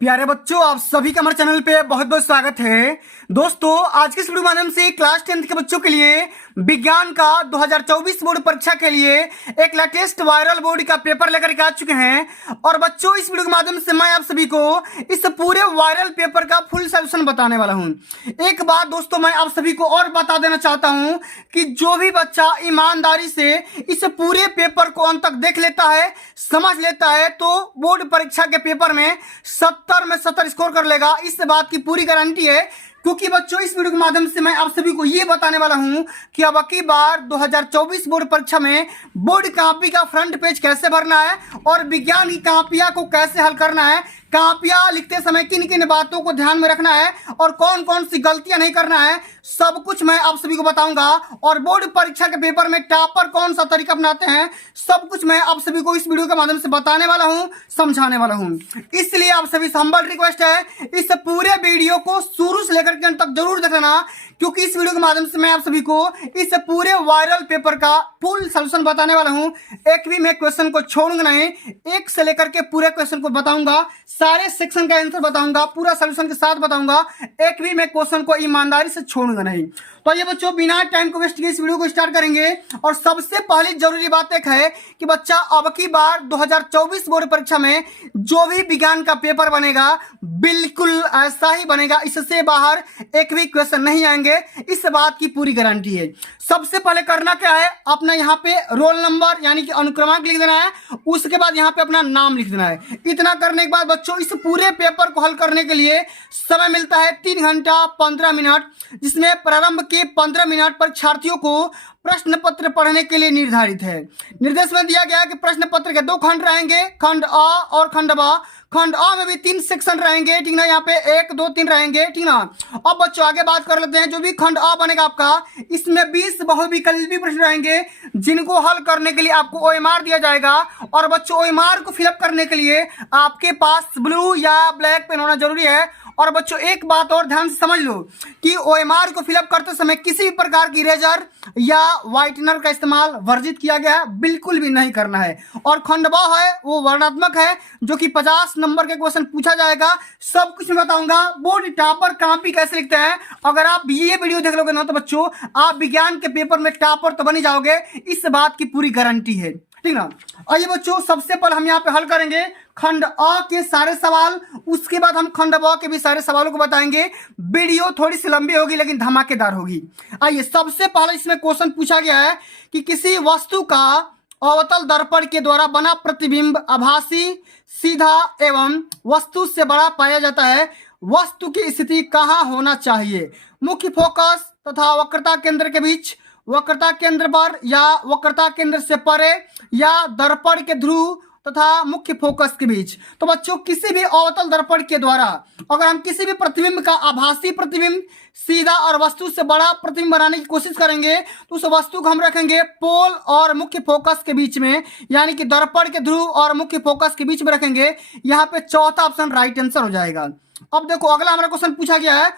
प्यारे बच्चों, आप सभी का हमारे चैनल पे बहुत बहुत स्वागत है। दोस्तों, आज के इस वीडियो के माध्यम से क्लास 10th के बच्चों के लिए विज्ञान का 2024 बोर्ड परीक्षा के लिए एक लेटेस्ट वायरल बोर्ड का पेपर लेकर के आ चुके हैं। और बच्चों, इस वीडियो के माध्यम से मैं आप सभी को इस पूरे वायरल पेपर का फुल सोल्यूशन बताने वाला हूं। एक बात दोस्तों, मैं आप सभी को और बता देना चाहता हूं कि जो भी बच्चा ईमानदारी से इस पूरे पेपर को अंत तक देख लेता है, समझ लेता है, तो बोर्ड परीक्षा के पेपर में 70 में 70 स्कोर कर लेगा। इस बात की पूरी गारंटी है, क्योंकि बच्चों इस वीडियो के माध्यम से मैं आप सभी को ये बताने वाला हूं कि अब की बार 2024 बोर्ड परीक्षा में बोर्ड कॉपी का फ्रंट पेज कैसे भरना है और विज्ञान की कॉपियां को कैसे हल करना है, कॉपियां लिखते समय किन किन बातों को ध्यान में रखना है और कौन कौन सी गलतियां नहीं करना है, सब कुछ मैं आप सभी को बताऊंगा। और बोर्ड परीक्षा के पेपर में टॉपर कौन सा तरीका अपनाते हैं, सब कुछ मैं आप सभी को इस वीडियो के माध्यम से बताने वाला हूं, समझाने वाला हूं। इसलिए आप सभी से हम्बल रिक्वेस्ट है, इस पूरे वीडियो को शुरू से लेकर के अंत तक जरूर देखना, क्योंकि इस वीडियो के माध्यम से मैं आप सभी को इस पूरे वायरल पेपर का फुल सॉल्यूशन बताने वाला हूं। एक भी मैं क्वेश्चन को छोड़ूंगा नहीं, एक से लेकर के पूरे क्वेश्चन को बताऊंगा, सारे सेक्शन का आंसर बताऊंगा, पूरा सॉल्यूशन के साथ बताऊंगा। एक भी मैं क्वेश्चन को ईमानदारी से छोड़ूंगा नहीं। तो ये बच्चों, बिना टाइम को वेस्ट किए इस वीडियो को स्टार्ट करेंगे। और सबसे पहली जरूरी बात एक है कि बच्चा, अब की बार 2024 बोर्ड परीक्षा में जो भी विज्ञान का पेपर बनेगा बिल्कुल ऐसा ही बनेगा, इससे बाहर एक भी क्वेश्चन नहीं आएंगे, इस बात की पूरी गारंटी है। सबसे पहले करना क्या है, अपना यहाँ पे रोल नंबर यानी कि अनुक्रमांक लिख देना है, उसके बाद यहाँ पे अपना नाम लिख देना है। इतना करने के बाद बच्चों, इस पूरे पेपर को हल करने के लिए समय मिलता है 3 घंटा 15 मिनट, जिसमें प्रारंभ के 15 मिनट परीक्षार्थियों को प्रश्न पत्र पढ़ने के लिए निर्धारित है। निर्देश में दिया गया है कि प्रश्न पत्र के 2 खंड रहेंगे, खंड अ और खंड ब। खंड अ में भी 3 सेक्शन रहेंगे, ठीक ना, यहाँ पे 1 2 3 रहेंगे, ठीक ना। अब बच्चों आगे बात कर लेते हैं। जो भी खंड अ बनेगा आपका, इसमें 20 बहुविकल्पी प्रश्न रहेंगे, जिनको हल करने के लिए आपको ओएमआर दिया जाएगा। और बच्चों, ओएमआर को फिलअप करने के लिए आपके पास ब्लू या ब्लैक पेन होना जरूरी है। और बच्चों, एक बात और ध्यान से समझ लो कि ओएमआर को फिलअप करते समय किसी भी प्रकार की इरेजर या व्हाइटनर का इस्तेमाल वर्जित किया गया है, बिल्कुल भी नहीं करना है। और खंड ब है वो वर्णनात्मक है, जो कि 50 नंबर के क्वेश्चन पूछा जाएगा। सब कुछ मैं बताऊंगा। बोर्ड टॉपर कॉपी कैसे लिखते हैं, अगर आप ये वीडियो देख लोगे ना, तो बच्चों आप विज्ञान के पेपर में टॉपर तो बन ही जाओगे, इस बात की पूरी गारंटी है, ठीक ना। आइए बच्चों, सबसे पहले हम यहाँ पे हल करेंगे खंड अ के सारे सवाल, उसके बाद हम खंड ब के भी सारे सवालों को बताएंगे। वीडियो थोड़ी सी लंबी होगी लेकिन धमाकेदार होगी। आइए, सबसे पहले इसमें क्वेश्चन पूछा गया है कि किसी वस्तु का अवतल दर्पण के द्वारा बना प्रतिबिंब आभासी, सीधा एवं वस्तु से बड़ा पाया जाता है। वस्तु की स्थिति कहाँ होना चाहिए? मुख्य फोकस तथा वक्रता केंद्र के बीच, वक्रता केंद्र पर या वक्रता केंद्र से परे, या दर्पण के ध्रुव तथा मुख्य फोकस के बीच। तो बच्चों, किसी भी अवतल दर्पण के द्वारा अगर हम किसी भी प्रतिबिंब का आभासी प्रतिबिंब, सीधा और वस्तु से बड़ा प्रतिबिंब बनाने की कोशिश करेंगे, तो उस वस्तु को हम रखेंगे पोल और मुख्य फोकस के बीच में, यानी कि दर्पण के ध्रुव और मुख्य फोकस के बीच में रखेंगे। यहाँ पे चौथा ऑप्शन राइट आंसर हो जाएगा। अब देखो, अगला हमारा क्वेश्चन पूछा गया है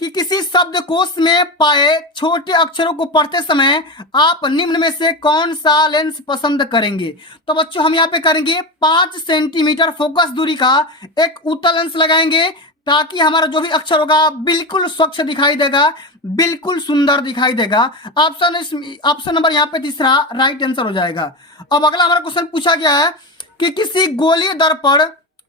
कि किसी शब्दकोश में पाए छोटे अक्षरों को पढ़ते समय आप निम्न में से कौन सा लेंस पसंद करेंगे? तो बच्चों, हम यहाँ पे करेंगे 5 सेंटीमीटर फोकस दूरी का एक उत्तल लेंस लगाएंगे, ताकि हमारा जो भी अक्षर होगा बिल्कुल स्वच्छ दिखाई देगा, बिल्कुल सुंदर दिखाई देगा। ऑप्शन नंबर यहाँ पे तीसरा राइट आंसर हो जाएगा। अब अगला हमारा क्वेश्चन पूछा गया है कि किसी गोलीय दर्पण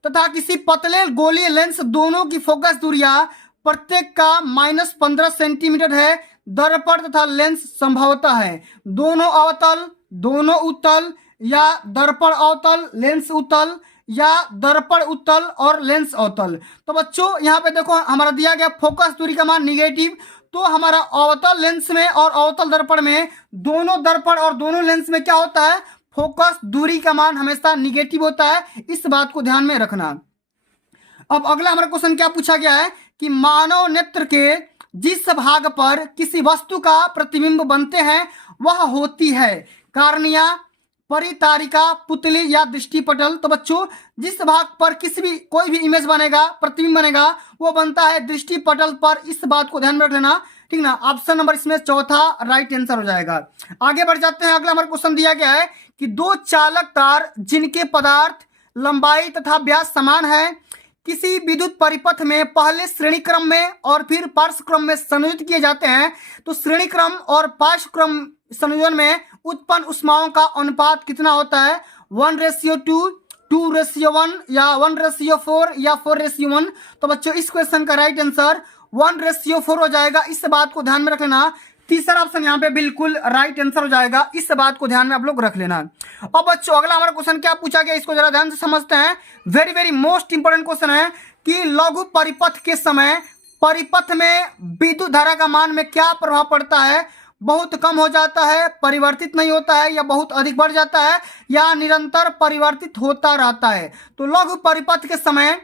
तथा किसी पतले गोलीय लेंस दोनों की फोकस दूरियां प्रत्येक का -15 सेंटीमीटर है। दर्पण तथा लेंस संभवतः है दोनों अवतल, दोनों उत्तल, या दर्पण अवतल लेंस उत्तल, या दर्पण उत्तल और लेंस अवतल। तो बच्चों, यहाँ पे देखो हमारा दिया गया फोकस दूरी का मान निगेटिव, तो हमारा अवतल लेंस में और अवतल दर्पण में, दोनों दर्पण और दोनों लेंस में क्या होता है, फोकस दूरी का मान हमेशा निगेटिव होता है, इस बात को ध्यान में रखना। अब अगला हमारा क्वेश्चन क्या पूछा गया है कि मानव नेत्र के जिस भाग पर किसी वस्तु का प्रतिबिंब बनते हैं वह होती है कार्निया, परितारिका, पुतली या दृष्टिपटल। तो बच्चों, जिस भाग पर किसी भी कोई भी इमेज बनेगा, प्रतिबिंब बनेगा, वो बनता है दृष्टिपटल पर, इस बात को ध्यान में रख लेना, ठीक ना। ऑप्शन नंबर इसमें चौथा राइट आंसर हो जाएगा। आगे बढ़ जाते हैं। अगला हमारा क्वेश्चन दिया गया है कि 2 चालक तार जिनके पदार्थ, लंबाई तथा व्यास समान है, किसी विद्युत परिपथ में पहले श्रेणी क्रम में और फिर पार्श्व क्रम में संयोजित किए जाते हैं तो श्रेणी क्रम और पार्श्व क्रम संयोजन में उत्पन्न ऊष्माओं का अनुपात कितना होता है? 1:2, 2:1 या 1:4 या 4:1। तो बच्चों इस क्वेश्चन का राइट आंसर 1:4 हो जाएगा। इस बात को ध्यान में रख लेना। तीसरा ऑप्शन यहाँ पे बिल्कुल राइट आंसर हो जाएगा। इस बात को ध्यान में आप लोग रख लेना। और बच्चों अगला हमारा क्वेश्चन क्या पूछा गया, इसको जरा ध्यान से समझते हैं। Very very most important question है कि लघु परिपथ के समय परिपथ में विद्युत धारा का मान में क्या प्रभाव पड़ता है? बहुत कम हो जाता है, परिवर्तित नहीं होता है, या बहुत अधिक बढ़ जाता है, या निरंतर परिवर्तित होता रहता है? तो लघु परिपथ के समय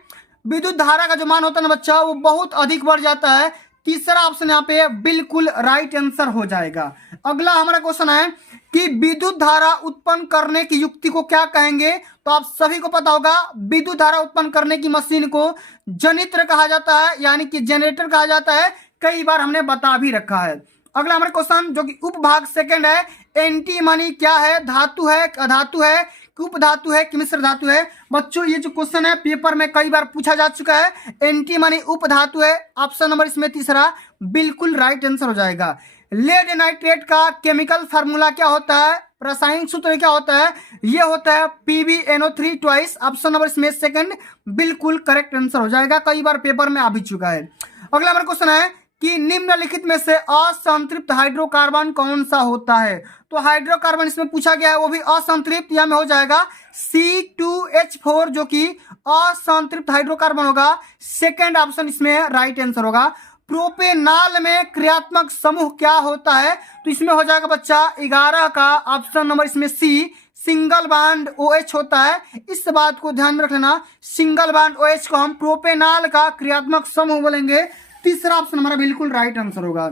विद्युत धारा का जो मान होता है ना बच्चा, वो बहुत अधिक बढ़ जाता है। तीसरा ऑप्शन यहाँ पे बिल्कुल राइट आंसर हो जाएगा। अगला हमारा क्वेश्चन है कि विद्युत धारा उत्पन्न करने की युक्ति को क्या कहेंगे? तो आप सभी को पता होगा विद्युत धारा उत्पन्न करने की मशीन को जनित्र कहा जाता है, यानी कि जनरेटर कहा जाता है। कई बार हमने बता भी रखा है। अगला हमारा क्वेश्चन जो कि उपभाग सेकंड है, एंटीमनी क्या है? धातु है, अधातु है, उपधातु है कि मिश्र धातु है? बच्चों ये जो क्वेश्चन है पेपर में कई बार पूछा जा चुका है। एंटीमनी उपधातु है। ऑप्शन नंबर इसमें तीसरा बिल्कुल राइट आंसर हो जाएगा। लेड नाइट्रेट का केमिकल फार्मूला क्या होता है? रासायनिक सूत्र क्या होता है? ये होता है PbNO3 ट्वाइस। ऑप्शन नंबर इसमें सेकंड बिल्कुल करेक्ट आंसर हो जाएगा। कई बार पेपर में आ भी चुका है। अगला हमारा क्वेश्चन है कि निम्नलिखित में से असंतृप्त हाइड्रोकार्बन कौन सा होता है? तो हाइड्रोकार्बन इसमें पूछा गया है, वो भी असंतृप्त, या में हो जाएगा C2H4 जो कि असंतृप्त हाइड्रोकार्बन होगा। सेकंड ऑप्शन इसमें राइट आंसर होगा। प्रोपेनाल में क्रियात्मक समूह क्या होता है? तो इसमें हो जाएगा बच्चा 11 का ऑप्शन नंबर इसमें सी, सिंगल बॉन्ड OH होता है। इस बात को ध्यान में रख लेना। सिंगल बॉन्ड OH को हम प्रोपेनाल का क्रियात्मक समूह बोलेंगे। तीसरा ऑप्शन हमारा बिल्कुल राइट आंसर होगा।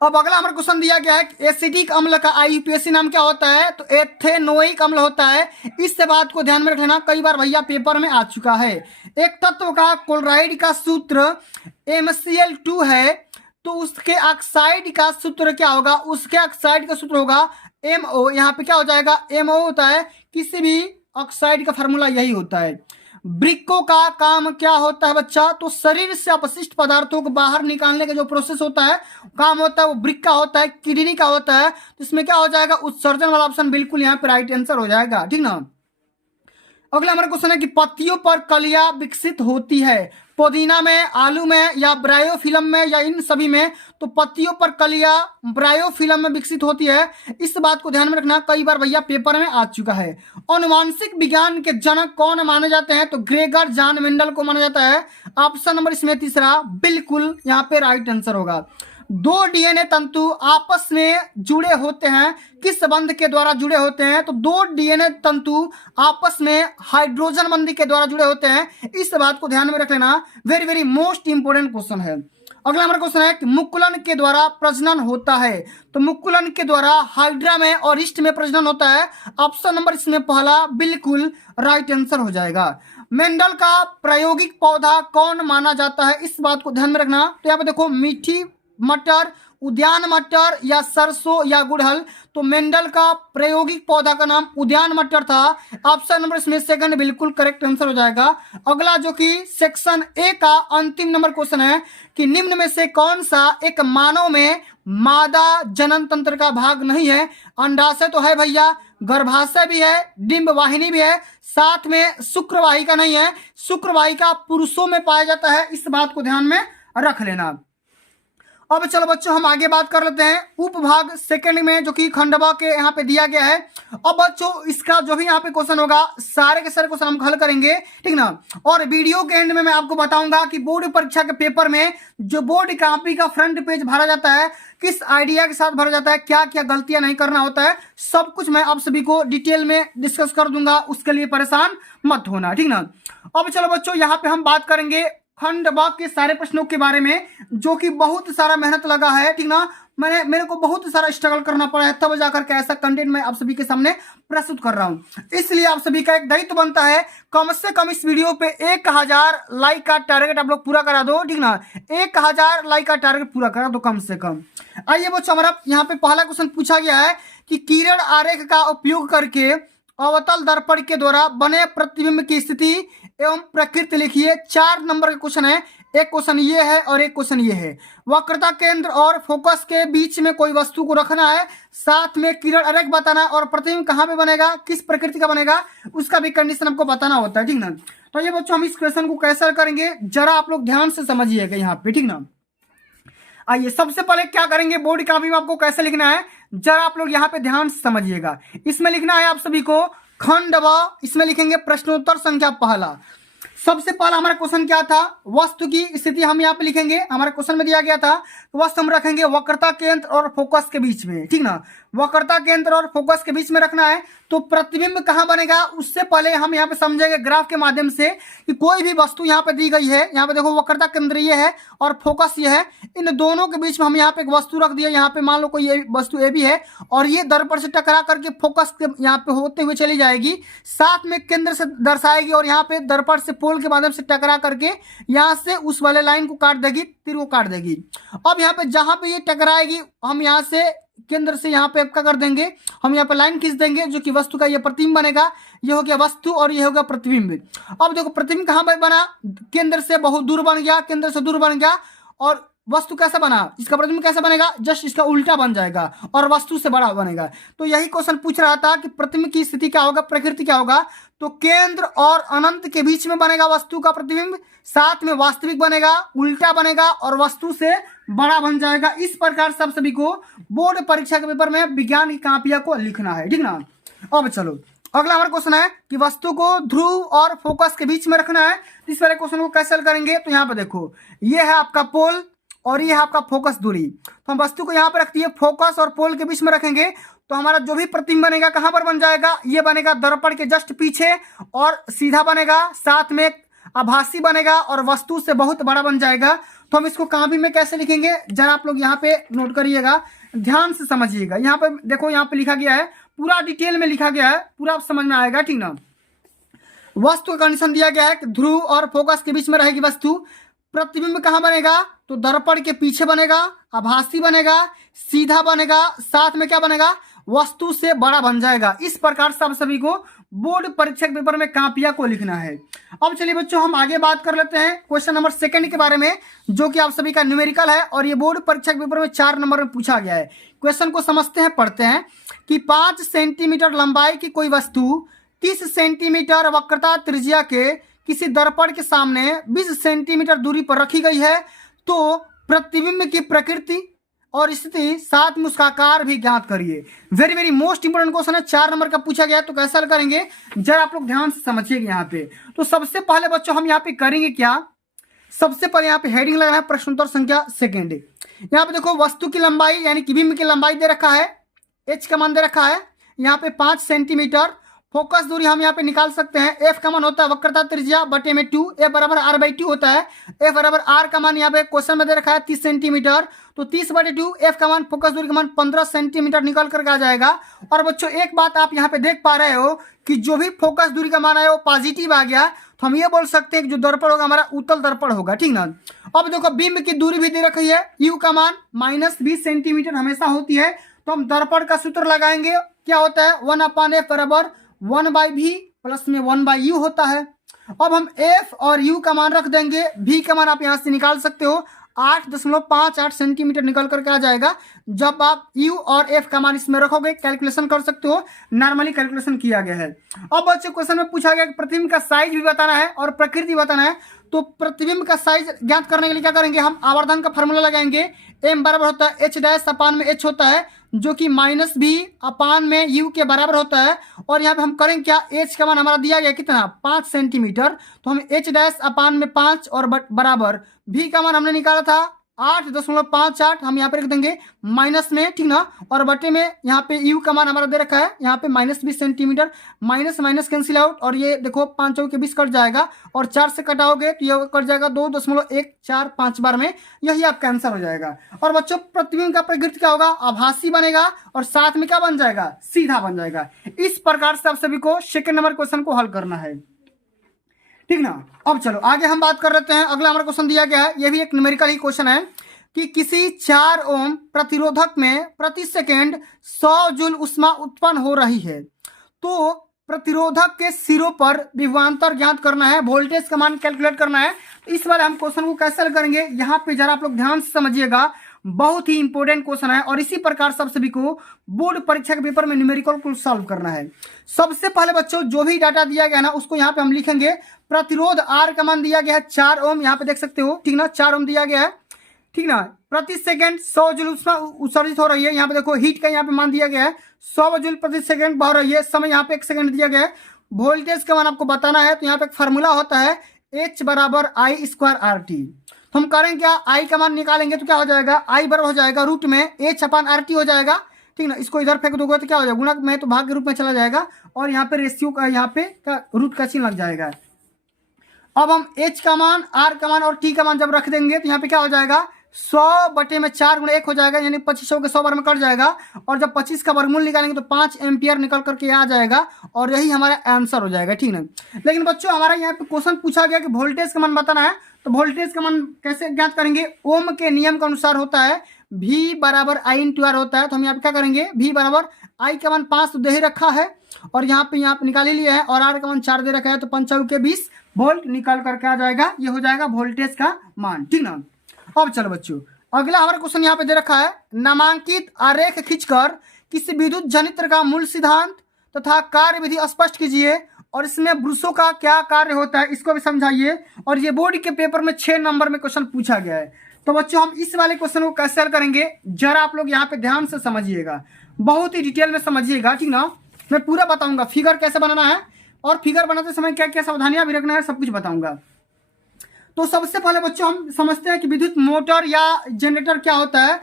अब अगला हमारा क्वेश्चन दिया गया है एसिडिक अम्ल का IUPAC नाम क्या होता है? तो एथेनोइक अम्ल होता है। इस बात को ध्यान में रख लेना। कई बार भैया पेपर में आ चुका है। एक तत्व का क्लोराइड का सूत्र MCl2 है, तो उसके ऑक्साइड का सूत्र क्या होगा? उसके ऑक्साइड का सूत्र होगा MO। यहाँ पे क्या हो जाएगा? MO होता है। किसी भी ऑक्साइड का फार्मूला यही होता है। वृक्कों का काम क्या होता है बच्चा? तो शरीर से अपशिष्ट पदार्थों को बाहर निकालने का जो प्रोसेस होता है, काम होता है, वो वृक्क का होता है, किडनी का होता है। तो इसमें क्या हो जाएगा? उत्सर्जन वाला ऑप्शन बिल्कुल यहाँ पे राइट आंसर हो जाएगा। ठीक ना। अगला हमारा क्वेश्चन है कि पत्तियों पर कलियां विकसित होती है। पुदीना में, आलू में, या ब्रायोफिल्म में, या इन सभी में? तो पत्तियों पर कलियां ब्रायोफिल्म में विकसित होती है। इस बात को ध्यान में रखना। कई बार भैया पेपर में आ चुका है। अनुवांशिक विज्ञान के जनक कौन माने जाते हैं? तो ग्रेगर जॉन मेंडल को माना जाता है। ऑप्शन नंबर इसमें तीसरा बिल्कुल यहाँ पे राइट आंसर होगा। दो DNA तंतु आपस में जुड़े होते हैं, किस बंध के द्वारा जुड़े होते हैं? तो दो DNA तंतु आपस में हाइड्रोजन बंध के द्वारा जुड़े होते हैं। इस बात को ध्यान में रख लेना। Very very most important question है। अगला हमारा क्वेश्चन है कि मुकुलन के द्वारा प्रजनन होता है। तो मुकुलन के द्वारा हाइड्रा में और ईस्ट में प्रजनन होता है। ऑप्शन नंबर इसमें पहला बिल्कुल राइट आंसर हो जाएगा। मेंडल का प्रायोगिक पौधा कौन माना जाता है? इस बात को ध्यान में रखना। तो यहाँ पे देखो मीठी मटर, उद्यान मटर, या सरसों, या गुड़हल? तो मेंडल का प्रायोगिक पौधा का नाम उद्यान मटर था। ऑप्शन नंबर इसमें सेकंड बिल्कुल करेक्ट आंसर हो जाएगा। अगला जो कि सेक्शन ए का अंतिम नंबर क्वेश्चन है कि निम्न में से कौन सा एक मानव में मादा जनन तंत्र का भाग नहीं है? अंडाशय तो है भैया, गर्भाशय भी है, डिंब वाहिनी भी है, साथ में शुक्रवाहिका नहीं है। शुक्रवाहिका पुरुषों में पाया जाता है। इस बात को ध्यान में रख लेना। अब चलो बच्चों हम आगे बात कर लेते हैं उपभाग सेकंड में, जो कि खंडवा के यहाँ पे दिया गया है। अब बच्चों इसका जो भी यहाँ पे क्वेश्चन होगा सारे के सारे क्वेश्चन हम हल करेंगे, ठीक ना। और वीडियो के एंड में मैं आपको बताऊंगा कि बोर्ड परीक्षा के पेपर में जो बोर्ड कॉपी का फ्रंट पेज भरा जाता है किस आइडिया के साथ भरा जाता है, क्या क्या गलतियां नहीं करना होता है, सब कुछ मैं आप सभी को डिटेल में डिस्कस कर दूंगा। उसके लिए परेशान मत होना, ठीक ना। अब चलो बच्चों यहाँ पे हम बात करेंगे खंड ब के सारे प्रश्नों के बारे में, जो कि बहुत सारा मेहनत लगा है, ठीक ना। मेरे को बहुत सारा स्ट्रगल करना पड़ा है, तब जाकर के ऐसा कंटेंट मैं आप सभी के सामने प्रस्तुत कर रहा हूं। इसलिए आप सभी का एक दायित्व बनता है कम से कम इस वीडियो पे 1000 लाइक का टारगेट आप लोग पूरा करा दो, ठीक ना। 1000 लाइक का टारगेट पूरा करा दो कम से कम। आइए बच्चों हमारा यहाँ पे पहला क्वेश्चन पूछा गया है कि किरण आरेख का उपयोग करके अवतल दर्पण के द्वारा बने प्रतिबिंब की स्थिति एवं प्रकृति लिखिए। 4 नंबर का क्वेश्चन है। एक क्वेश्चन ये है और एक क्वेश्चन ये है। वक्रता केंद्र और फोकस के बीच में कोई वस्तु को रखना है, साथ में किरण अरेख बताना है और प्रतिबिंब कहाँ पे बनेगा, किस प्रकृति का बनेगा, उसका भी कंडीशन हमको बताना होता है, ठीक ना। तो ये बच्चों हम इस क्वेश्चन को कैसे करेंगे जरा आप लोग ध्यान से समझिएगा यहाँ पे, ठीक ना। आइए सबसे पहले क्या करेंगे, बोर्ड कॉपी में आपको कैसे लिखना है जरा आप लोग यहाँ पे ध्यान से समझिएगा। इसमें लिखना है आप सभी को खंड व, इसमें लिखेंगे प्रश्नोत्तर संख्या पहला। सबसे पहला हमारा क्वेश्चन क्या था, वस्तु की स्थिति हम यहाँ पे लिखेंगे। हमारे क्वेश्चन में दिया गया था वस्तु हम रखेंगे वक्रता केंद्र और फोकस के बीच में, ठीक ना। वक्रता केंद्र और फोकस के बीच में रखना है। तो प्रतिबिंब कहाँ बनेगा उससे पहले हम यहाँ पे समझेंगे ग्राफ के माध्यम से कि कोई भी वस्तु यहाँ पे दी गई है। यहाँ पे देखो वक्रता केंद्र ये है और फोकस ये है, इन दोनों के बीच में हम यहाँ पे एक वस्तु रख दिया। यहाँ पे मान लो कोई वस्तु ए भी है और ये दर्पण से टकरा करके फोकस के यहाँ पे होते हुए चली जाएगी, साथ में केंद्र से दर्शाएगी और यहाँ पे दर्पण से पोल के माध्यम से टकरा करके यहाँ से उस वाले लाइन को काट देगी, तीर को काट देगी। अब यहाँ पे जहां पे ये टकराएगी हम यहाँ से केंद्र से यहाँ पे क्या कर देंगे, हम यहाँ पे लाइन खींच देंगे जो कि वस्तु का ये प्रतिबिंब बनेगा। ये हो गया वस्तु और ये हो गया प्रतिबिंब। अब देखो प्रतिबिंब कहाँ पर बना, केंद्र से बहुत दूर बन गया, केंद्र से दूर बन गया। और वस्तु कैसा बना, इसका प्रतिबिंब कैसा बनेगा, जस्ट इसका उल्टा बन जाएगा और वस्तु से बड़ा बनेगा। तो यही क्वेश्चन पूछ रहा था कि प्रतिबिंब की स्थिति क्या होगा, प्रकृति क्या होगा। तो केंद्र और अनंत के बीच में बनेगा वस्तु का प्रतिबिंब, साथ में वास्तविक बनेगा, उल्टा बनेगा और वस्तु से बड़ा बन जाएगा। इस प्रकार सब सभी को बोर्ड परीक्षा के पेपर में विज्ञान की कापिया को लिखना है, ठीक ना। अब चलो अगला हमारा क्वेश्चन है कि वस्तु को ध्रुव और फोकस के बीच में रखना है। इस वाले क्वेश्चन को कैसे हल करेंगे, तो यहाँ पे देखो ये है आपका पोल और ये है आपका फोकस दूरी। तो हम वस्तु को यहाँ पे रख दिए, फोकस और पोल के बीच में रखेंगे तो हमारा जो भी प्रतिबिंब बनेगा कहाँ पर बन जाएगा, ये बनेगा दर्पण के जस्ट पीछे और सीधा बनेगा, साथ में आभासी बनेगा और वस्तु से बहुत बड़ा बन जाएगा। तो हम इसको कापी में कैसे लिखेंगे जरा आप लोग यहाँ पे नोट करिएगा, ध्यान से समझिएगा। यहाँ पे देखो यहाँ पे लिखा गया है, पूरा डिटेल में लिखा गया है, पूरा आप समझ में आएगा, ठीक ना। वस्तु का कंडीशन दिया गया है कि ध्रुव और फोकस के बीच में रहेगी वस्तु। प्रतिबिंब कहाँ बनेगा, तो दर्पण के पीछे बनेगा, आभासी बनेगा, सीधा बनेगा, साथ में क्या बनेगा, वस्तु से बड़ा बन जाएगा। इस प्रकार सब सभी को बोर्ड परीक्षा के पेपर में कापिया को लिखना है। अब चलिए बच्चों हम आगे बात कर लेते हैं क्वेश्चन नंबर 2 के बारे में, जो कि आप सभी का न्यूमेरिकल है और ये बोर्ड परीक्षा के पेपर में 4 नंबर में पूछा गया है। क्वेश्चन को समझते हैं, पढ़ते हैं कि 5 सेंटीमीटर लंबाई की कोई वस्तु 30 सेंटीमीटर वक्रता त्रिज्या के किसी दर्पण के सामने 20 सेंटीमीटर दूरी पर रखी गई है। तो प्रतिबिंब की प्रकृति और स्थिति साथ में उसका आकार भी ज्ञात करिए। Very very most important question है, 4 नंबर का पूछा गया है। तो कैसे हल करेंगे जरा आप लोग ध्यान से समझिएगा यहाँ पे। तो सबसे पहले बच्चों हम यहाँ पे करेंगे क्या, सबसे पहले यहाँ पे हेडिंग लगाना है प्रश्नोत्तर संख्या 2। यहाँ पे देखो वस्तु की लंबाई यानी कि बिंब की लंबाई दे रखा है, h का मान दे रखा है यहाँ पे 5 सेंटीमीटर। फोकस दूरी हम यहाँ पे निकाल सकते हैं, f का मान होता है वक्रता त्रिज्या बटे में 2, f बराबर r/2 होता है। f बराबर r का मान यहाँ पे क्वेश्चन में दे रखा है 30 सेंटीमीटर, तो 30/2 f का मान, फोकस दूरी का मान 15 सेंटीमीटर निकल करके आ जाएगा। और बच्चों एक बात आप यहाँ पे देख पा रहे हो कि जो भी फोकस दूरी का मान आया वो पॉजिटिव आ गया, तो हम ये बोल सकते हैं कि जो दर्पण होगा हमारा उत्तल दर्पण होगा, ठीक ना। अब देखो बिंब की दूरी भी दे रखी है, u का मान -20 सेंटीमीटर हमेशा होती है। तो हम दर्पण का सूत्र लगाएंगे, क्या होता है 1/f बराबर 1/v प्लस में 1/u होता है। अब हम f और u का मान रख देंगे, v का मान आप यहां से निकाल सकते हो 8.58 सेंटीमीटर निकल करके आ जाएगा। जब आप u और f का मान इसमें रखोगे कैलकुलेशन कर सकते हो, नॉर्मली कैलकुलेशन किया गया है। अब बच्चे क्वेश्चन में पूछा गया कि प्रतिबिंब का साइज भी बताना है और प्रकृति बताना है। तो प्रतिबिंब का साइज ज्ञात करने के लिए क्या करेंगे, हम आवर्धन का फॉर्मूला लगाएंगे। m बराबर होता है h' होता है जो कि -v/u के बराबर होता है। और यहाँ पे हम करेंगे क्या, h का मान हमारा दिया गया कितना 5 सेंटीमीटर, तो हम h' और बराबर v का मान हमने निकाला था 8.58, हम यहाँ पे रख देंगे माइनस में, ठीक ना। और बटे में यहाँ पे u का मान हमारा दे रखा है यहाँ पे -20 centimetre, minus minus cancel out और ये देखो 5 के 20 कट जाएगा और 4 से कटाओगे तो ये कट जाएगा 2.145 बार में, यही आपका आंसर हो जाएगा। और बच्चों प्रतिबिंब का प्रकृति क्या होगा, आभासी बनेगा और साथ में क्या बन जाएगा, सीधा बन जाएगा। इस प्रकार से आप सभी को 2 नंबर क्वेश्चन को हल करना है, ठीक ना। अब चलो आगे हम बात कर लेते हैं। अगला हमारा क्वेश्चन दिया गया है, यह भी एक न्यूमेरिकल ही क्वेश्चन है कि किसी 4 ओम प्रतिरोधक में प्रति सेकेंड 100 जूल ऊष्मा उत्पन्न हो रही है। तो प्रतिरोधक के सिरों पर विभवांतर ज्ञात करना है, वोल्टेज का मान कैलकुलेट करना है। तो इस बार हम क्वेश्चन को कैसे हल करेंगे, यहाँ पे जरा आप लोग ध्यान से समझिएगा, बहुत ही इंपॉर्टेंट क्वेश्चन है। और इसी प्रकार सब सभी को बोर्ड परीक्षा के पेपर में न्यूमेरिकल को सॉल्व करना है। सबसे पहले बच्चों जो भी डाटा दिया गया ना उसको यहाँ पे हम लिखेंगे। प्रतिरोध आर का मान दिया गया है 4 ओम, यहाँ पे देख सकते हो, ठीक ना, 4 ओम दिया गया है, ठीक ना। प्रति सेकंड 100 जूल उत्सर्जित हो रही है। यहाँ पे देखो हीट का यहाँ पे मान दिया गया है 100 जूल प्रति सेकंड बह रही है। समय यहाँ पे 1 सेकंड दिया गया है। वोल्टेज का मान आपको बताना है, तो यहाँ पे एक फार्मूला होता है H बराबर I स्क्वायर RT। तो हम करेंगे क्या, I का मान निकालेंगे तो क्या हो जाएगा, I बराबर हो जाएगा रूट में H अपन RT हो जाएगा, ठीक ना। इसको इधर फेंक दोगे तो क्या हो जाएगा, गुणक में तो भाग के रूप में चला जाएगा और यहाँ पे रेशियो का यहाँ पे रूट का चिन्ह लग जाएगा। अब हम H का मान, R का मान और T का मान जब रख देंगे तो यहाँ पे क्या हो जाएगा, 100/4 गुणा 1 हो जाएगा, यानी 2500 के 100 बार में कट जाएगा। और जब 25 का वर्गमूल निकालेंगे तो 5 एम्पियर निकल करके आ जाएगा और यही हमारा आंसर हो जाएगा, ठीक है। लेकिन बच्चों हमारा यहाँ पे क्वेश्चन पूछा गया कि वोल्टेज का मान बताना है, तो वोल्टेज का मान कैसे ज्ञात करेंगे, ओम के नियम के अनुसार होता है V बराबर I इंटू R होता है। तो हम यहाँ पे क्या करेंगे, V बराबर I का मान 5 तो दे ही रखा है और यहाँ पे निकाल ही लिया है, और R का मान 4 दे रखा है, तो 5 के 20 वोल्ट निकल करके आ जाएगा। ये हो जाएगा वोल्टेज का मान, ठीक ना। अब चलो बच्चों अगला हमारा क्वेश्चन यहाँ पे दे रखा है, नामांकित आरेख खींचकर किसी विद्युत जनित्र का मूल सिद्धांत तथा कार्य विधि स्पष्ट कीजिए और इसमें ब्रूसों का क्या कार्य होता है इसको भी समझाइए। और ये बोर्ड के पेपर में 6 नंबर में क्वेश्चन पूछा गया है। तो बच्चों हम इस वाले क्वेश्चन को कैसे हल करेंगे, जरा आप लोग यहाँ पे ध्यान से समझिएगा, बहुत ही डिटेल में समझिएगा, ठीक ना। मैं पूरा बताऊंगा फिगर कैसे बनाना है और फिगर बनाते समय क्या क्या सावधानियां भी रखना है, सब कुछ बताऊंगा। तो सबसे पहले बच्चों हम समझते हैं कि विद्युत मोटर या जनरेटर क्या होता है।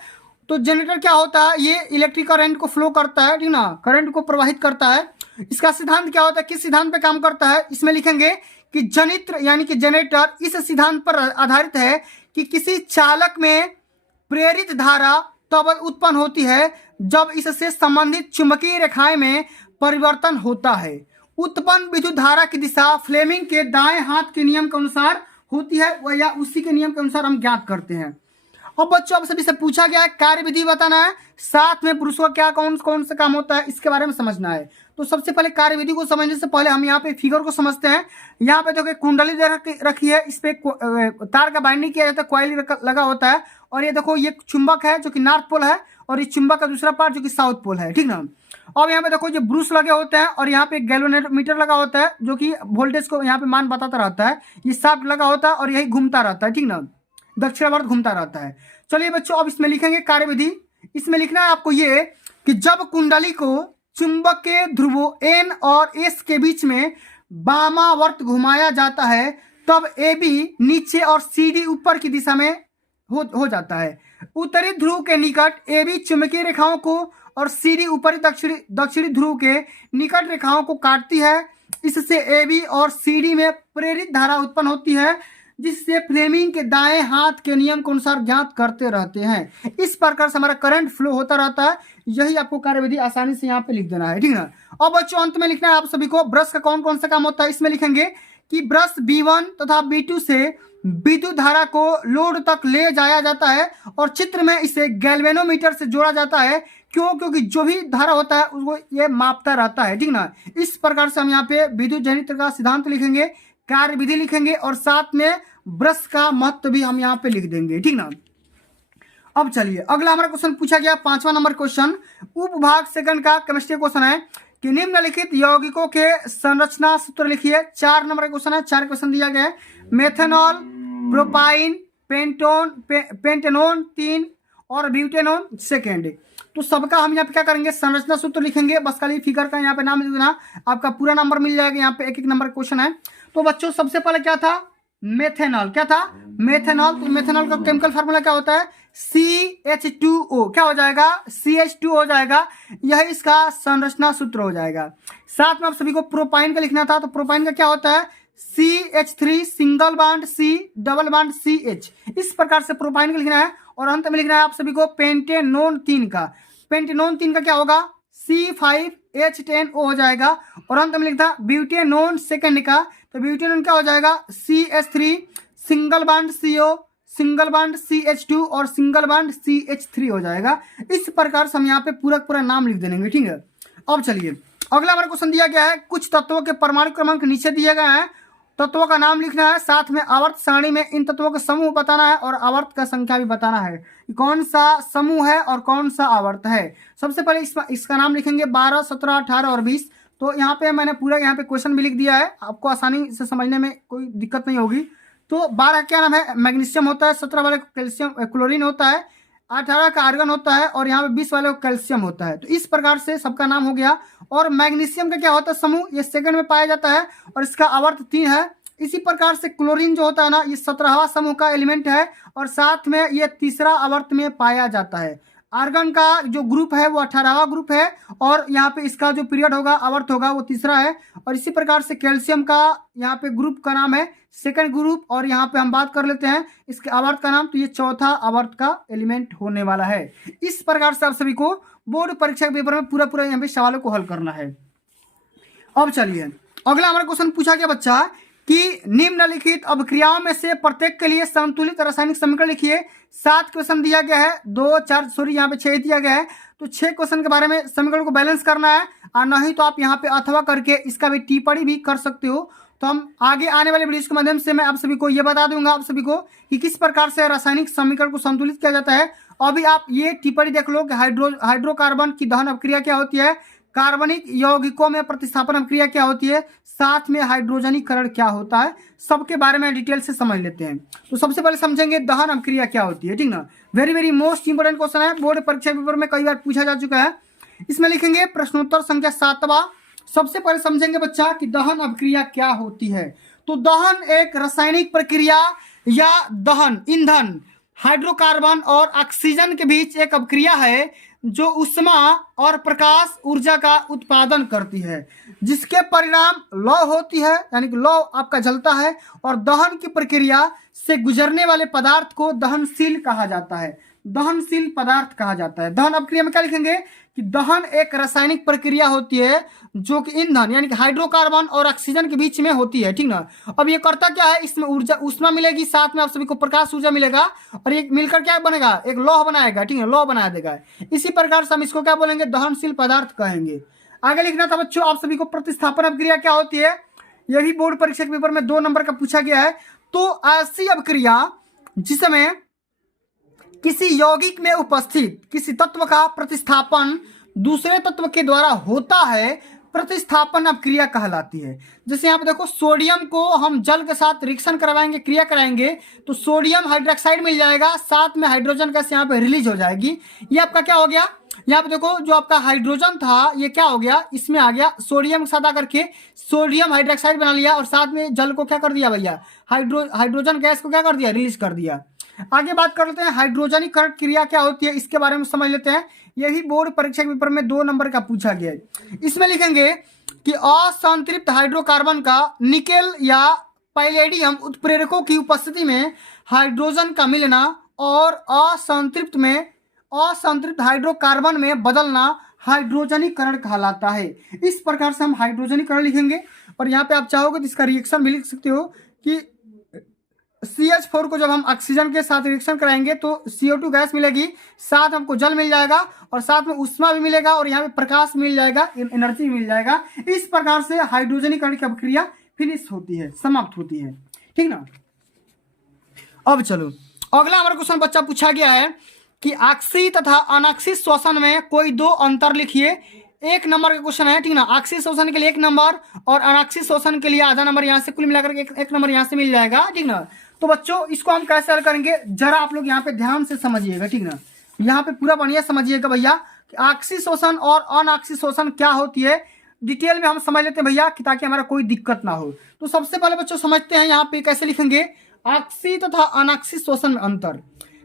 तो जनरेटर क्या होता है, ये इलेक्ट्रिक करंट को फ्लो करता है, ठीक ना, करंट को प्रवाहित करता है। इसका सिद्धांत क्या होता है, किस सिद्धांत पे काम करता है, इसमें लिखेंगे कि जनित्र यानी कि जनरेटर इस सिद्धांत पर आधारित है कि किसी चालक में प्रेरित धारा तब उत्पन्न होती है जब इससे संबंधित चुंबकीय रेखाएं में परिवर्तन होता है। उत्पन्न विद्युत धारा की दिशा फ्लेमिंग के दाएं हाथ के नियम के अनुसार होती है, वह या उसी के नियम के अनुसार हम ज्ञात करते हैं। और बच्चों अब सभी से पूछा गया है कार्य विधि बताना है, साथ में पुरुषों का क्या कौन कौन सा काम होता है इसके बारे में समझना है। तो सबसे पहले कार्य विधि को समझने से पहले हम यहाँ पे फिगर को समझते हैं। यहाँ पे देखो कुंडली रखी है, इस पे तार का बाइंडिंग किया जाता है, कॉइल लगा होता है। और ये देखो ये चुंबक है जो कि नॉर्थ पोल है और ये चुंबक का दूसरा पार्ट जो कि साउथ पोल है, ठीक ना। और यहाँ पे देखो ये ब्रूस लगे होते हैं और यहाँ पे गैल्वेनोमीटर लगा होता है जो कि वोल्टेज को यहाँ पे मान बताता रहता है। ये शाफ्ट लगा होता है और यही घूमता रहता है, ठीक ना, दक्षिणावर्त घूमता रहता है। चलिए बच्चों अब इसमें लिखेंगे कार्य विधि। इसमें लिखना है आपको ये कि जब कुंडली को चुंबक के ध्रुवों N और S के बीच में वामावर्त घुमाया जाता है तब AB नीचे और CD ऊपर की दिशा में हो जाता है। उत्तरी ध्रुव के निकट AB चुंबकीय रेखाओं को और CD ऊपरी दक्षिणी ध्रुव के निकट रेखाओं को काटती है। इससे AB और CD में प्रेरित धारा उत्पन्न होती है जिससे फ्लेमिंग के दाएं हाथ के नियम के अनुसार ज्ञात करते रहते हैं। इस प्रकार से हमारा करंट फ्लो होता रहता है। यही आपको कार्यविधि आसानी से यहाँ पे लिख देना है, ठीक ना। और बच्चों अंत में लिखना है आप सभी को ब्रश का कौन कौन सा काम होता है। इसमें लिखेंगे कि ब्रश B1 तथा B2 से विद्युत धारा को लोड तक ले जाया जाता है और चित्र में इसे गैल्वेनोमीटर से जोड़ा जाता है। क्योंकि जो भी धारा होता है उसको ये मापता रहता है, ठीक ना। इस प्रकार से हम यहाँ पे विद्युत जनित्र का सिद्धांत लिखेंगे, कार्य विधि लिखेंगे और साथ में ब्रश का महत्व भी हम यहाँ पे लिख देंगे, ठीक ना। अब चलिए अगला हमारा क्वेश्चन पूछा गया 5वां नंबर क्वेश्चन उपभाग सेकंड का केमिस्ट्री क्वेश्चन है कि निम्नलिखित यौगिकों के संरचना सूत्र लिखिए। 4 नंबर का क्वेश्चन है, 4 क्वेश्चन दिया गया है। मेथेनॉल, प्रोपाइन, पेंटेनोन 3 और ब्यूटेनोन सेकेंड। तो सबका हम यहाँ पे क्या करेंगे, संरचना सूत्र लिखेंगे। बस खाली फिगर का यहाँ पे नाम लिख देना, आपका पूरा नंबर मिल जाएगा। यहाँ पे 1-1 नंबर क्वेश्चन है। तो बच्चों सबसे पहले क्या था, मेथेनॉल। क्या था, मेथेनॉल। तो मेथेनॉल का केमिकल फार्मूला क्या होता है, CH2O। क्या हो जाएगा, CH2 हो जाएगा। यह इसका संरचना सूत्र हो जाएगा। साथ में आप सभी को प्रोपाइन का लिखना था। तो प्रोपाइन का क्या होता है, CH3 single bond C double bond CH। इस प्रकार से प्रोपाइन का लिखना है। और अंत में लिखना है आप सभी को पेंटेनोन 3 का। पेंटेनोन 3 का क्या होगा, C5H10O हो जाएगा। और अंत में लिखता ब्यूटेनोन सेकंड का। तो ब्यूटेनोन क्या हो जाएगा, CH3 single bond CO single bond CH2 और सिंगल बॉन्ड CH3 हो जाएगा। इस प्रकार से हम यहाँ पे पूरा नाम लिख देंगे, ठीक है। अब चलिए अगला हमारा क्वेश्चन दिया गया है, कुछ तत्वों के परमाणु क्रमांक नीचे दिए गए हैं, तत्वों का नाम लिखना है, साथ में आवर्त सारणी में इन तत्वों का समूह बताना है और आवर्त का संख्या भी बताना है कि कौन सा समूह है और कौन सा आवर्त है। सबसे पहले इसका नाम लिखेंगे 12, 17, 18 और 20। तो यहाँ पे मैंने पूरा यहाँ पे क्वेश्चन भी लिख दिया है, आपको आसानी से समझने में कोई दिक्कत नहीं होगी। तो 12 क्या नाम है, मैग्नीशियम होता है, 17 वाले कैल्शियम क्लोरीन होता है, 18 का आर्गन होता है और यहाँ पे 20 वाले को कैल्शियम होता है। तो इस प्रकार से सबका नाम हो गया। और मैग्नीशियम का क्या होता है समूह, ये सेकंड में पाया जाता है और इसका आवर्त 3 है। इसी प्रकार से क्लोरीन जो होता है ना, ये 17वां समूह का एलिमेंट है और साथ में ये तीसरा आवर्त में पाया जाता है। आर्गन का जो ग्रुप है वो 18वां ग्रुप है और यहाँ पे इसका जो पीरियड होगा आवर्त होगा वो तीसरा है। और इसी प्रकार से कैल्शियम का यहाँ पे ग्रुप का नाम है सेकंड ग्रुप और यहाँ पे हम बात कर लेते हैं इसके आवर्त का नाम, तो ये चौथा आवर्त का एलिमेंट होने वाला है। इस प्रकार से आप सभी को बोर्ड परीक्षा के पेपर में पूरा यहाँ पे सवालों को हल करना है। अब चलिए अगला हमारा क्वेश्चन पूछा गया बच्चा कि निम्नलिखित अभिक्रियाओं में से प्रत्येक के लिए संतुलित रासायनिक समीकरण लिखिए। 7 क्वेश्चन दिया गया है, 2, 4 सॉरी यहाँ पे 6 दिया गया है। तो 6 क्वेश्चन के बारे में समीकरण को बैलेंस करना है और नहीं तो आप यहाँ पे अथवा करके इसका भी टिप्पणी भी कर सकते हो। तो हम आगे आने वाले वीडियोस के माध्यम से मैं आप सभी को ये बता दूंगा आप सभी को कि किस प्रकार से रासायनिक समीकरण को संतुलित किया जाता है। अभी आप ये टिप्पणी देख लो कि हाइड्रोकार्बन की दहन अभिक्रिया क्या होती है, कार्बनिक यौगिकों में प्रतिस्थापन अभिक्रिया क्या होती है, साथ में हाइड्रोजनीकरण क्या होता है, सबके बारे में डिटेल से समझ लेते हैं। तो सबसे पहले समझेंगे दहन अभिक्रिया क्या होती है, ठीक ना। वेरी मोस्ट इंपोर्टेंट क्वेश्चन है, बोर्ड परीक्षा पेपर में कई बार पूछा जा चुका है। इसमें लिखेंगे प्रश्नोत्तर संख्या 7वां। सबसे पहले समझेंगे बच्चा कि दहन अभिक्रिया क्या होती है। तो दहन एक रासायनिक प्रक्रिया या दहन ईंधन हाइड्रोकार्बन और ऑक्सीजन के बीच एक अभिक्रिया है जो ऊष्मा और प्रकाश ऊर्जा का उत्पादन करती है, जिसके परिणाम लौ होती है, यानी कि लौ आपका जलता है और दहन की प्रक्रिया से गुजरने वाले पदार्थ को दहनशील कहा जाता है, दहनशील पदार्थ कहा जाता है। दहन अभिक्रिया में क्या लिखेंगे कि दहन एक रासायनिक प्रक्रिया होती है जो कि ईंधन यानी कि हाइड्रोकार्बन और ऑक्सीजन के बीच में होती है, ठीक ना। अब ये करता क्या है, इसमें ऊर्जा ऊष्मा मिलेगी, साथ में आप सभी को प्रकाश ऊर्जा मिलेगा और ये मिलकर क्या बनेगा, एक लौह बनाएगा, ठीक है, लौह बना देगा। इसी प्रकार से हम इसको क्या बोलेंगे, दहनशील पदार्थ कहेंगे। आगे लिखना था बच्चों आप सभी को प्रतिस्थापन अभिक्रिया क्या होती है, यह भी बोर्ड परीक्षा के पेपर में 2 नंबर का पूछा गया है। तो ऐसी अभिक्रिया जिसमें किसी यौगिक में उपस्थित किसी तत्व का प्रतिस्थापन दूसरे तत्व के द्वारा होता है, प्रतिस्थापन अभिक्रिया कहलाती है। जैसे यहाँ पे देखो, सोडियम को हम जल के साथ रिएक्शन करवाएंगे, क्रिया कराएंगे तो सोडियम हाइड्रोक्साइड मिल जाएगा, साथ में हाइड्रोजन गैस यहाँ पे रिलीज हो जाएगी। ये आपका क्या हो गया, यहाँ पे देखो जो आपका हाइड्रोजन था ये क्या हो गया, इसमें आ गया, सोडियम के साथ आकर के सोडियम हाइड्रोक्साइड बना लिया और साथ में जल को क्या कर दिया भैया, हाइड्रोजन गैस को क्या कर दिया, रिलीज कर दिया। आगे बात कर लेते हैं हाइड्रोजनीकरण क्रिया क्या होती है, इसके बारे में समझ लेते हैं। यही बोर्ड परीक्षा के पेपर में 2 नंबर का पूछा गया है। इसमें लिखेंगे कि असंतृप्त हाइड्रोकार्बन का निकेल या पैलेडियम उत्प्रेरकों की उपस्थिति में हाइड्रोजन का मिलना और असंतृप्त हाइड्रोकार्बन में बदलना हाइड्रोजनीकरण कहलाता है। इस प्रकार से हम हाइड्रोजनीकरण लिखेंगे और यहाँ पे आप चाहोगे तो इसका रिएक्शन भी लिख सकते हो कि CH4 को जब हम ऑक्सीजन के साथ रिएक्शन कराएंगे तो CO2 गैस मिलेगी, साथ हमको जल मिल जाएगा और साथ में ऊष्मा भी मिलेगा और यहाँ पे प्रकाश मिल जाएगा, एनर्जी मिल जाएगा। इस प्रकार से हाइड्रोजनीकरण की प्रक्रिया फिनिश होती है, समाप्त होती है, ठीक ना। अब चलो अगला हमारा क्वेश्चन बच्चा पूछा गया है कि ऑक्सी तथा अनॉक्सी श्वसन में कोई 2 अंतर लिखिए। 1 नंबर का क्वेश्चन है, ठीक ना। ऑक्सी शोषण के लिए 1 नंबर और अनॉक्सी शोषण के लिए आधा नंबर, यहाँ से कुल मिलाकर 1 नंबर यहाँ से मिल जाएगा, ठीक ना। तो बच्चों इसको हम कैसे हल करेंगे, जरा आप लोग यहाँ पे ध्यान से समझिएगा, ठीक ना। यहाँ पे पूरा बढ़िया समझिएगा भैया कि ऑक्सी शोषण और अनॉक्सी शोषण क्या होती है, डिटेल में हम समझ लेते हैं भैया कि ताकि हमारा कोई दिक्कत ना हो। तो सबसे पहले बच्चों समझते हैं यहाँ पे कैसे लिखेंगे ऑक्सी तथा अनॉक्सी शोषण में अंतर।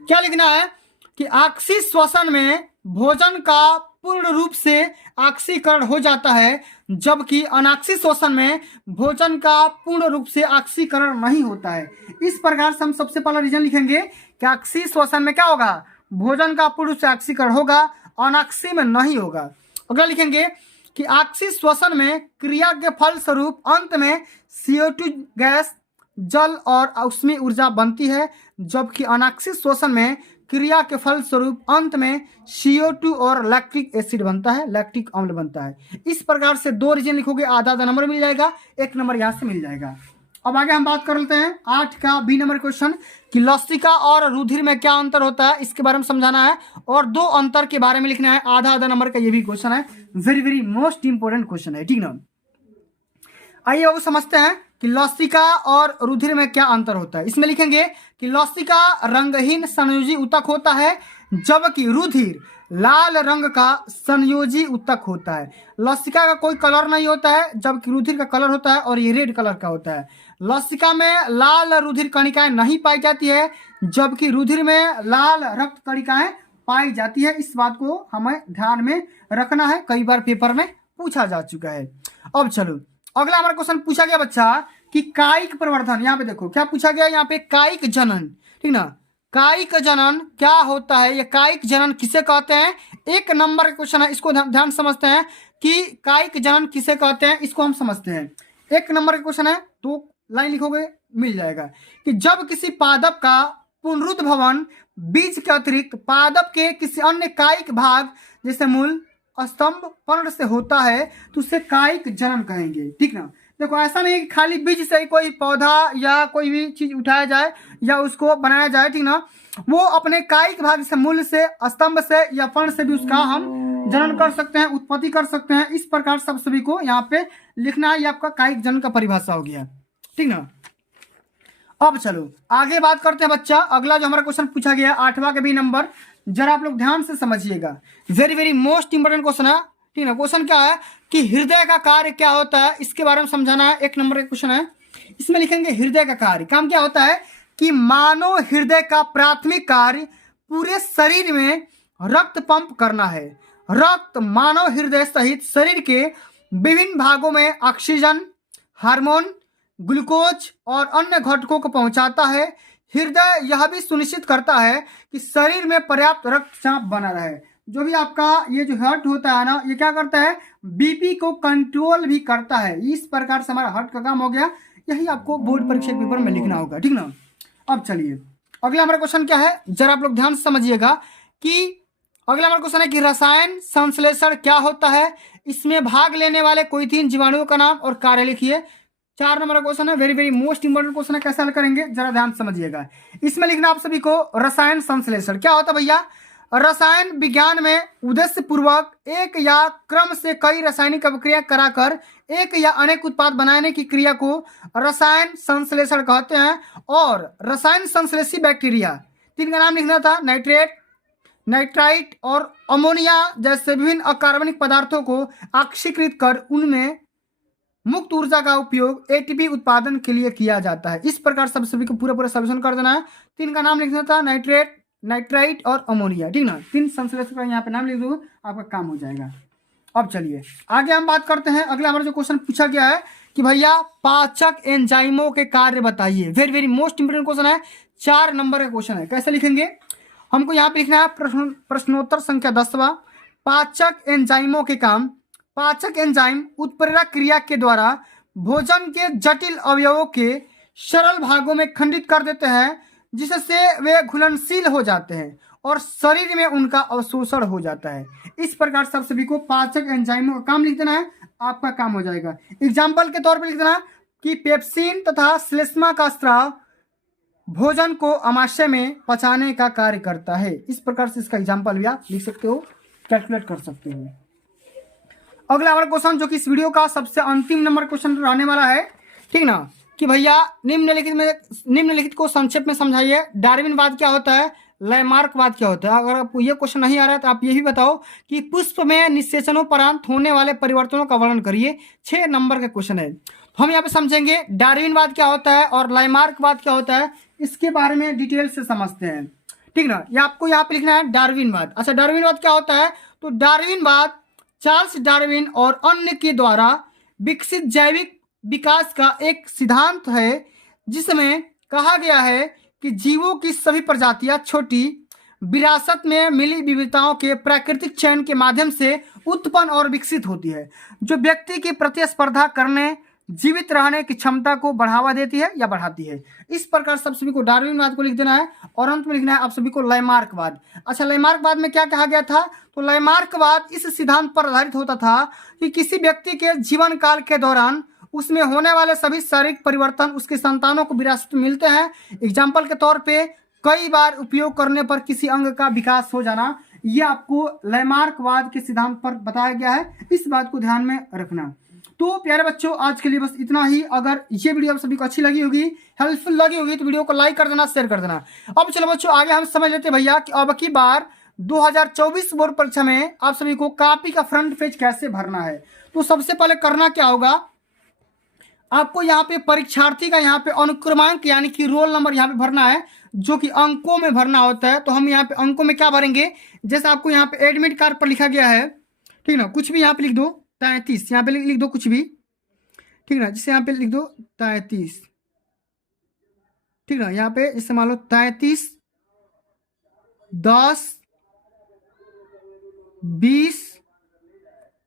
क्या लिखना है कि ऑक्सी श्वसन में भोजन का पूर्ण रूप से ऑक्सीकरण हो जाता है, जबकि अनॉक्सी श्वसन में भोजन का पूर्ण रूप से ऑक्सीकरण नहीं होता है। इस प्रकार से हम सबसे पहला रीजन लिखेंगे कि ऑक्सी श्वसन में क्या होगा, भोजन का पूर्ण रूप से ऑक्सीकरण होगा, अनॉक्सी में नहीं होगा। अगला लिखेंगे कि ऑक्सी श्वसन में क्रिया के फलस्वरूप अंत में CO2 गैस जल और उसमें ऊर्जा बनती है, जबकि अनाक्षिक श्वसन में क्रिया के फलस्वरूप अंत में CO2 और लैक्टिक एसिड बनता है, लैक्टिक अम्ल बनता है। इस प्रकार से 2 रीजन लिखोगे, आधा आधा नंबर मिल जाएगा, 1 नंबर यहाँ से मिल जाएगा। अब आगे हम बात कर लेते हैं 8 का बी नंबर क्वेश्चन कि लसिका और रुधिर में क्या अंतर होता है, इसके बारे में समझाना है और 2 अंतर के बारे में लिखना है। आधा आधा नंबर का ये भी क्वेश्चन है, very very most important question है, ठीक ना। आइए अब समझते हैं कि लसिका और रुधिर में क्या अंतर होता है। इसमें लिखेंगे कि लसिका रंगहीन संयोजी ऊतक होता है, जबकि रुधिर लाल रंग का संयोजी ऊतक होता है। लसिका का कोई कलर नहीं होता है, जबकि रुधिर का कलर होता है और ये रेड कलर का होता है। लसिका में लाल रुधिर कणिकाएं नहीं पाई जाती है, जबकि रुधिर में लाल रक्त कणिकाएं पाई जाती है। इस बात को हमें ध्यान में रखना है, कई बार पेपर में पूछा जा चुका है। अब चलो अगला हमारा क्वेश्चन पूछा गया बच्चा कि कायिक प्रवर्धन। यहाँ पे देखो क्या पूछा गया, यहाँ पे कायिक जनन, ठीक ना। कायिक जनन क्या होता है, ये कायिक जनन किसे कहते हैं, 1 नंबर का क्वेश्चन है, इसको ध्यान समझते हैं कि कायिक जनन किसे कहते हैं, इसको हम समझते हैं। 1 नंबर का क्वेश्चन है, 2 लाइन लिखोगे मिल जाएगा कि जब किसी पादप का पुनरुद्भवन बीज के अतिरिक्त पादप के किसी अन्य कायिक भाग जैसे मूल, स्तंभ, पर्ण से होता है तो उसे कायिक जनन कहेंगे, ठीक ना। देखो ऐसा नहीं कि खाली बीज से ही कोई पौधा या कोई भी चीज उठाया जाए या उसको बनाया जाए, ठीक ना। वो अपने कायिक भाग से, मूल से, स्तंभ से या पर्ण से भी उसका हम जनन कर सकते हैं, उत्पत्ति कर सकते हैं। इस प्रकार सब सभी को यहाँ पे लिखना है, ये आपका कायिक जनन का परिभाषा हो गया, ठीक ना। अब चलो आगे बात करते हैं बच्चा। अगला जो हमारा क्वेश्चन पूछा गया 8वां का बी नंबर, जरा आप लोग ध्यान से समझिएगा, very very most important question है, ठीक ना। क्वेश्चन क्या है कि हृदय का कार्य क्या होता है, इसके बारे में समझाना है। 1 नंबर का क्वेश्चन है, इसमें लिखेंगे हृदय का कार्य, काम क्या होता है कि मानव हृदय का प्राथमिक कार्य पूरे शरीर में रक्त पंप करना है। रक्त मानव हृदय सहित शरीर के विभिन्न भागों में ऑक्सीजन, हार्मोन, ग्लूकोज और अन्य घटकों को पहुंचाता है। हृदय यह भी सुनिश्चित करता है कि शरीर में पर्याप्त रक्तचाप बना रहे। जो भी आपका ये जो हार्ट होता है ना, ये क्या करता है, बीपी को कंट्रोल भी करता है। इस प्रकार से हमारा हार्ट का काम हो गया, यही आपको बोर्ड परीक्षा पेपर में लिखना होगा, ठीक ना। अब चलिए अगला हमारा क्वेश्चन क्या है, जरा आप लोग ध्यान से समझिएगा कि अगला हमारा क्वेश्चन है कि रसायन संश्लेषण क्या होता है, इसमें भाग लेने वाले कोई 3 जीवाणुओं का नाम और कार्य लिखिए। 4 नंबर का क्वेश्चन है, very very most important question है, कैसे हल करेंगे जरा ध्यान समझिएगा। इसमें लिखना आप सभी को रसायन संश्लेषण क्या होता है भैया। रसायन विज्ञान में उद्देश्य पूर्वक एक या क्रम से कई रासायनिक अभिक्रिया कराकर एक या अनेक उत्पाद बनाने की क्रिया को रसायन संश्लेषण कहते हैं। और रसायन संश्लेषी बैक्टीरिया 3 का नाम लिखना था, नाइट्रेट, नाइट्राइट और अमोनिया जैसे विभिन्न अकार्बनिक पदार्थों को ऑक्सीकृत कर उनमें मुक्त ऊर्जा का उपयोग एटीपी उत्पादन के लिए किया जाता है। इस प्रकार सब सभी को पूरा सॉल्यूशन कर देना है। 3 का नाम लिखना था, नाइट्रेट, नाइट्राइट और अमोनिया, ठीक ना। 3 संश्लेषण का यहाँ पे नाम लिख दो, आपका काम हो जाएगा। अब चलिए आगे हम बात करते हैं। अगला हमारा जो क्वेश्चन पूछा गया है कि भैया पाचक एंजाइमों के कार्य बताइए। Very very most important question है, 4 नंबर का क्वेश्चन है। कैसे लिखेंगे, हमको यहाँ पे लिखना है प्रश्नोत्तर संख्या 10वां, पाचक एंजाइमों के काम। पाचक एंजाइम उत्प्रेरक क्रिया के द्वारा भोजन के जटिल अवयवों के सरल भागों में खंडित कर देते हैं, जिससे वे घुलनशील हो जाते हैं और शरीर में उनका अवशोषण हो जाता है। इस प्रकार सब सभी को पाचक एंजाइमों का काम लिख देना है, आपका काम हो जाएगा। एग्जाम्पल के तौर पर लिख देना कि पेप्सिन तथा श्लेष्मा का स्राव भोजन को आमाशय में पचाने का कार्य करता है। इस प्रकार से इसका एग्जाम्पल भी आप लिख सकते हो, कैलकुलेट कर सकते हो। अगला हमारा क्वेश्चन जो कि इस वीडियो का सबसे अंतिम नंबर क्वेश्चन रहने वाला है, ठीक ना, कि भैया निम्नलिखित को संक्षेप में समझाइए। डार्विनवाद क्या होता है, लैमार्कवाद क्या होता है। अगर आपको ये क्वेश्चन नहीं आ रहा है तो आप ये भी बताओ कि पुष्प में निषेचनोपरांत होने वाले परिवर्तनों का वर्णन करिए। 6 नंबर का क्वेश्चन है। हम यहाँ पे समझेंगे डार्विनवाद क्या होता है और लैमार्कवाद क्या होता है, इसके बारे में डिटेल से समझते हैं, ठीक ना। ये आपको यहाँ पे लिखना है डार्विनवाद। अच्छा, डार्विनवाद क्या होता है, तो डार्विनवाद चार्ल्स डार्विन और अन्य के द्वारा विकसित जैविक विकास का एक सिद्धांत है, जिसमें कहा गया है कि जीवों की सभी प्रजातियां छोटी विरासत में मिली विविधताओं के प्राकृतिक चयन के माध्यम से उत्पन्न और विकसित होती है, जो व्यक्ति की प्रतिस्पर्धा करने, जीवित रहने की क्षमता को बढ़ावा देती है या बढ़ाती है। इस प्रकार सब सभी को डार्विनवाद को लिख देना है और अंत में लिखना है आप सभी को लैमार्कवाद। अच्छा, लैमार्कवाद में क्या कहा गया था? तो लैमार्कवाद इस सिद्धांत पर आधारित होता था कि किसी व्यक्ति के जीवन काल के दौरान उसमें होने वाले सभी शारीरिक परिवर्तन उसके संतानों को विरासत में मिलते हैं। एग्जाम्पल के तौर पे कई बार उपयोग करने पर किसी अंग का विकास हो जाना, ये आपको लैमार्कवाद के सिद्धांत पर बताया गया है। इस बात को ध्यान में रखना। तो प्यारे बच्चों, आज के लिए बस इतना ही। अगर ये वीडियो आप सभी को अच्छी लगी होगी, हेल्पफुल लगी होगी, तो वीडियो को लाइक कर देना, शेयर कर देना। अब चलो बच्चों, आगे हम समझ लेते हैं भैया कि अब की बार 2024 बोर्ड परीक्षा में आप सभी को कॉपी का फ्रंट पेज कैसे भरना है। तो सबसे पहले करना क्या होगा, आपको यहाँ पे परीक्षार्थी का यहाँ पे अनुक्रमांक यानी कि रोल नंबर यहाँ पे भरना है, जो कि अंकों में भरना होता है। तो हम यहाँ पे अंकों में क्या भरेंगे, जैसे आपको यहाँ पे एडमिट कार्ड पर लिखा गया है, ठीक ना, कुछ भी यहाँ पे लिख दो 33, यहाँ पे लिख दो कुछ भी, ठीक ना, जिससे यहाँ पे लिख दो 33, ठीक ना, यहाँ पे जैसे मान लो 33 10 20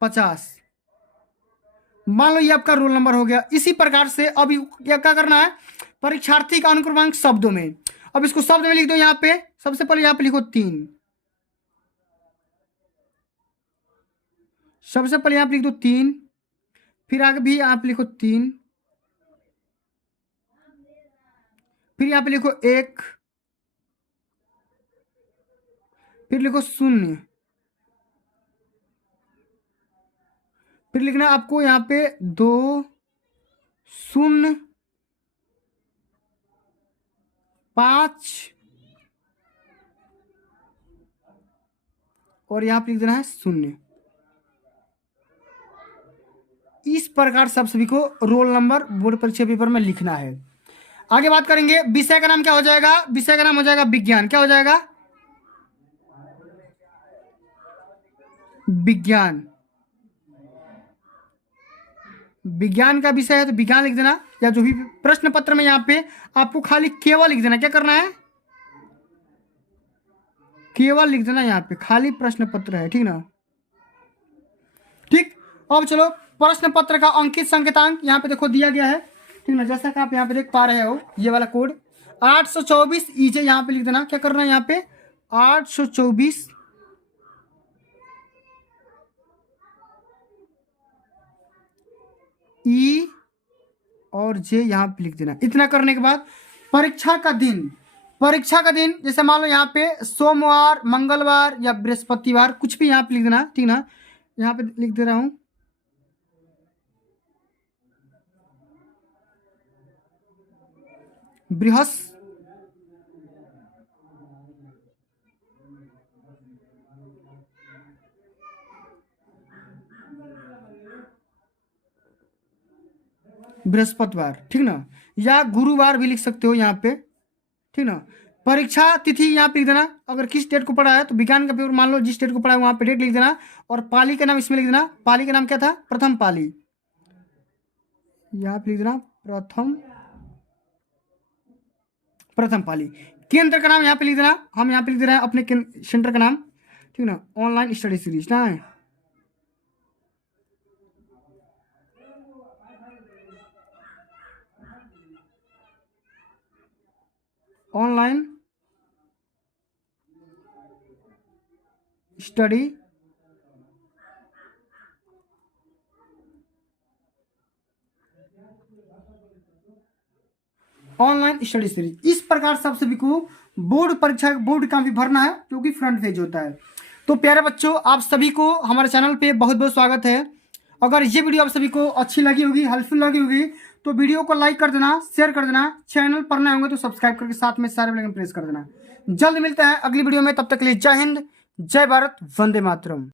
50, मान लो ये आपका रोल नंबर हो गया। इसी प्रकार से अब क्या करना है, परीक्षार्थी का अनुक्रमांक शब्दों में। अब इसको शब्द में लिख दो। यहाँ पे सबसे पहले यहाँ पे लिखो 3, सबसे पहले यहाँ पे लिख दो 3, फिर आगे भी यहाँ पे लिखो 3, फिर यहाँ पे लिखो 1, फिर लिखो 0, फिर लिखना आपको यहाँ पे 2 0 5 और यहाँ पे लिख देना है 0। इस प्रकार सब सभी को रोल नंबर बोर्ड परीक्षा पेपर में लिखना है। आगे बात करेंगे, विषय का नाम क्या हो जाएगा? विषय का नाम हो जाएगा विज्ञान। क्या हो जाएगा? विज्ञान। विज्ञान का विषय है तो विज्ञान लिख देना, या जो भी प्रश्न पत्र में यहाँ पे आपको खाली केवल लिख देना। क्या करना है? केवल लिख देना, यहाँ पे खाली प्रश्न पत्र है, ठीक ना। ठीक, अब चलो प्रश्न पत्र का अंकित संकेतांक यहाँ पे देखो दिया गया है, ठीक ना, जैसा कि आप यहाँ पे देख पा रहे हो, ये वाला कोड 824 ईजे यहाँ पे लिख देना। क्या करना है? यहाँ पे 824 ई और जे यहाँ पे लिख देना। इतना करने के बाद परीक्षा का दिन, परीक्षा का दिन जैसे मान लो यहाँ पे सोमवार, मंगलवार या बृहस्पतिवार, कुछ भी यहाँ पे लिख देना, ठीक ना। यहाँ पे लिख दे रहा हूँ बृहस्पतिवार, ठीक ना, या गुरुवार भी लिख सकते हो यहाँ पे, ठीक ना। परीक्षा तिथि यहाँ पे लिख देना। अगर किस डेट को पढ़ा है तो विज्ञान का पेपर मान लो जिस डेट को पढ़ा है वहाँ पे डेट लिख देना, और पाली का नाम इसमें लिख देना। पाली का नाम क्या था? प्रथम पाली, यहाँ पे लिख देना प्रथम पाली। केंद्र का नाम यहाँ पे लिख देना, हम यहाँ पे लिख दे रहे हैं अपने सेंटर का नाम, ठीक ना, ऑनलाइन स्टडी सीरीज ना है। Online study series. इस प्रकार सब सभी को बोर्ड परीक्षा बोर्ड का भी भरना है, जो कि फ्रंट पेज होता है। तो प्यारे बच्चों, आप सभी को हमारे चैनल पे बहुत बहुत स्वागत है। अगर ये वीडियो आप सभी को अच्छी लगी होगी, हेल्पफुल लगी होगी, तो वीडियो को लाइक कर देना, शेयर कर देना। चैनल पर नए होंगे तो सब्सक्राइब करके साथ में सारे बेल प्रेस कर देना। जल्द मिलते हैं अगली वीडियो में, तब तक के लिए जय हिंद, जय भारत, वंदे मातरम।